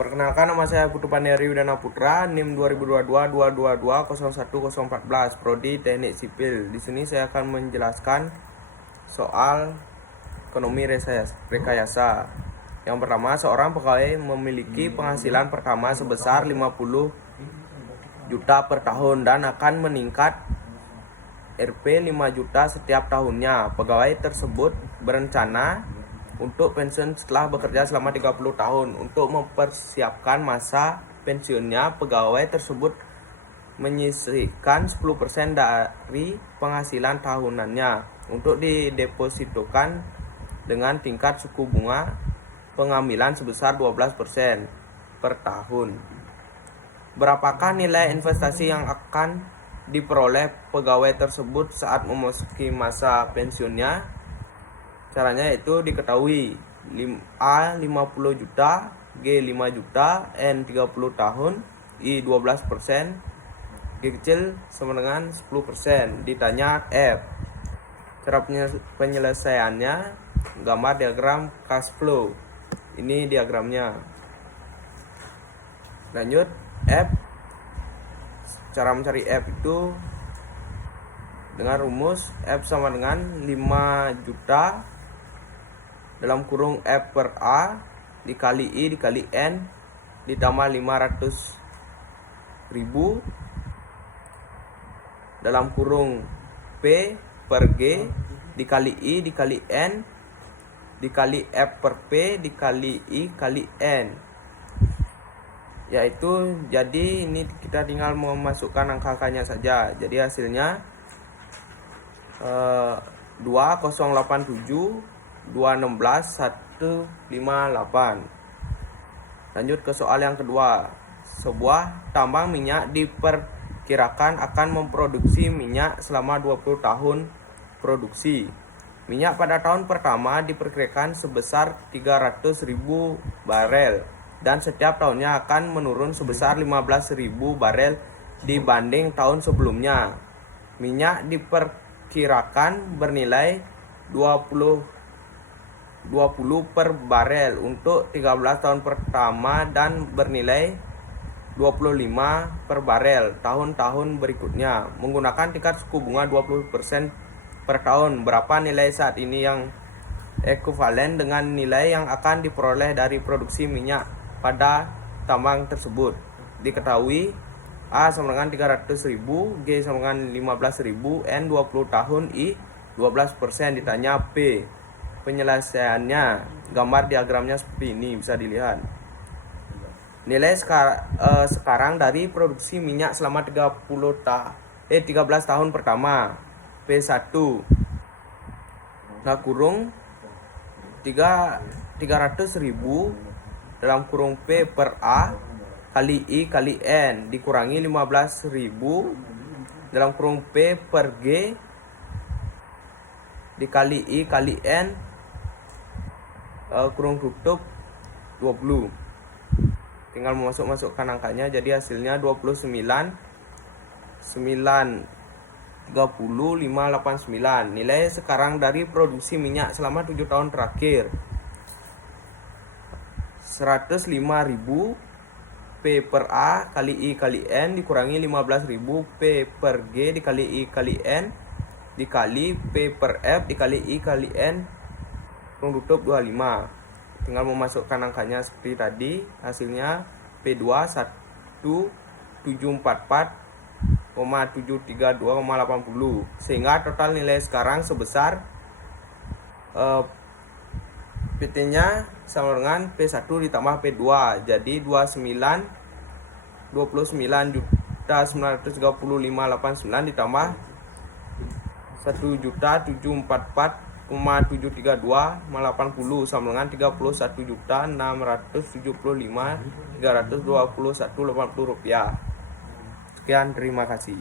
Perkenalkan, nama saya Putu Panderi Widana Putra, NIM 2022-222-01014, Prodi Teknik Sipil. Di sini saya akan menjelaskan soal ekonomi rekayasa. Yang pertama, seorang pegawai memiliki penghasilan pertama sebesar 50 juta per tahun dan akan meningkat Rp 5 juta setiap tahunnya. Pegawai tersebut berencana untuk pensiun setelah bekerja selama 30 tahun. Untuk mempersiapkan masa pensiunnya, pegawai tersebut menyisihkan 10% dari penghasilan tahunannya untuk didepositokan dengan tingkat suku bunga pengambilan sebesar 12% per tahun. Berapakah nilai investasi yang akan diperoleh pegawai tersebut saat memasuki masa pensiunnya? Caranya itu diketahui: A 50 juta, G 5 juta, N 30 tahun, I 12%, G kecil sama dengan 10%. Ditanya F. Cara penyelesaiannya, gambar diagram cash flow. Ini diagramnya. Lanjut F. Cara mencari F itu dengan rumus F sama dengan 5 juta dalam kurung F per A dikali I dikali N ditambah 500.000 dalam kurung P per G dikali I dikali N dikali F per P dikali I kali N. Yaitu, jadi ini kita tinggal memasukkan angka-angkanya saja. Jadi hasilnya 2087 216 158. Lanjut ke soal yang kedua. Sebuah tambang minyak diperkirakan akan memproduksi minyak selama 20 tahun produksi. Minyak pada tahun pertama diperkirakan sebesar 300.000 barel dan setiap tahunnya akan menurun sebesar 15.000 barel dibanding tahun sebelumnya. Minyak diperkirakan bernilai 20 per barel untuk 13 tahun pertama dan bernilai 25 per barel tahun-tahun berikutnya. Menggunakan tingkat suku bunga 20% per tahun, berapa nilai saat ini yang ekuivalen dengan nilai yang akan diperoleh dari produksi minyak pada tambang tersebut? Diketahui A sama dengan 300.000, G sama dengan 15.000, N 20 tahun, I 12%. Ditanya P. Penyelesaiannya, gambar diagramnya seperti ini, bisa dilihat. Nilai sekarang dari produksi minyak selama 13 tahun pertama, P1 kurung 300.000 dalam kurung P per A kali I kali N dikurangi 15.000 dalam kurung P per G dikali I kali N kurung tutup 20. Tinggal masukkan angkanya, jadi hasilnya 29 930 589. Nilai sekarang dari produksi minyak selama 7 tahun terakhir 105.000 P per A kali I kali N dikurangi 15.000 P per G dikali I kali N dikali P per F dikali I kali N kurung tutup 25. Tinggal memasukkan angkanya seperti tadi. Hasilnya P2 1734,732,80, sehingga total nilai sekarang sebesar PT-nya sama dengan P1 ditambah P2, jadi 29.935.89 ditambah 1.744,732,80 sama dengan 31.675.321,80 rupiah. Sekian, terima kasih.